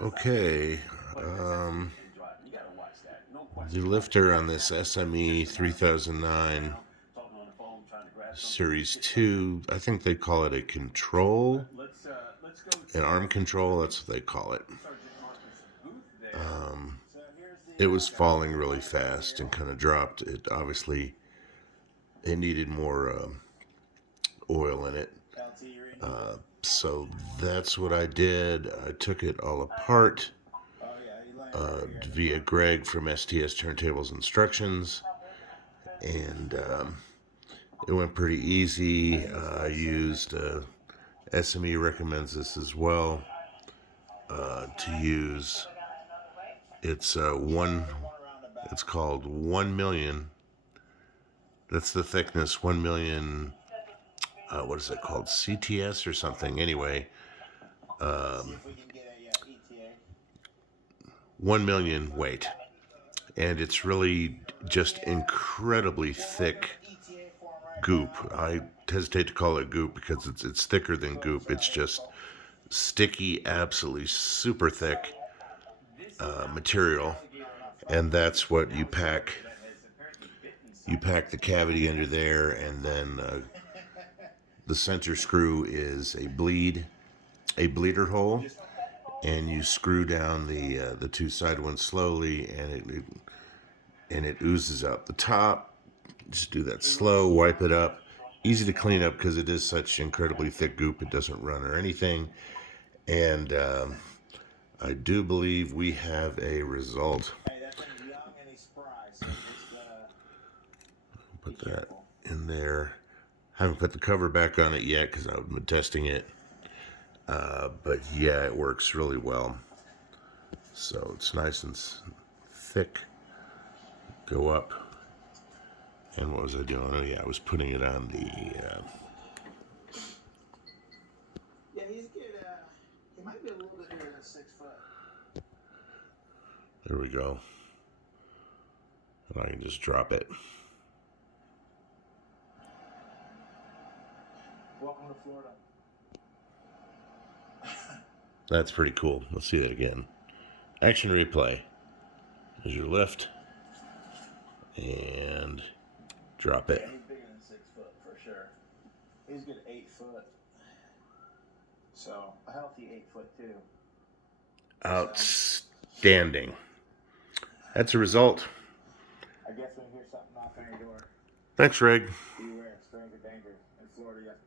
Okay, the lifter on this SME 3009 Series 2, I think they call it a control, an arm control, that's what they call it. It was falling really fast and kind of dropped. It obviously, it needed more oil in it. So that's what I did. I took it all apart via Greg from STS Turntables Instructions, and it went pretty easy. I used SME recommends this as well to use. It's one. It's called 1 million. That's the thickness. 1 million. What is it called? CTS or something? Anyway, 1 million weight, and it's really just incredibly thick goop. I hesitate to call it goop because it's thicker than goop. It's just sticky, absolutely super thick material, and that's what you pack. You pack the cavity under there, and then the center screw is a bleeder hole, and you screw down the two side ones slowly, and it oozes out the top. Just do that slow, wipe it up. Easy to clean up because it is such incredibly thick goop. It doesn't run or anything. And I do believe we have a result. Put that in there. Haven't put the cover back on it yet because I've been testing it. But yeah, it works really well. So it's nice and thick. Go up. And what was I doing? Oh yeah, I was putting it on the... Yeah, he's good. He might be a little bit bigger than 6 foot. There we go. And I can just drop it. Welcome to Florida. That's pretty cool. Let's see that again. Action replay. There's your lift. And drop it. Yeah, he's bigger than 6 foot for sure. He's good 8 foot. So, a healthy 8 foot too. Outstanding. That's a result. I guess when you hear something knocking on your door, Thanks, Greg. beware, stranger danger. In Florida, you have to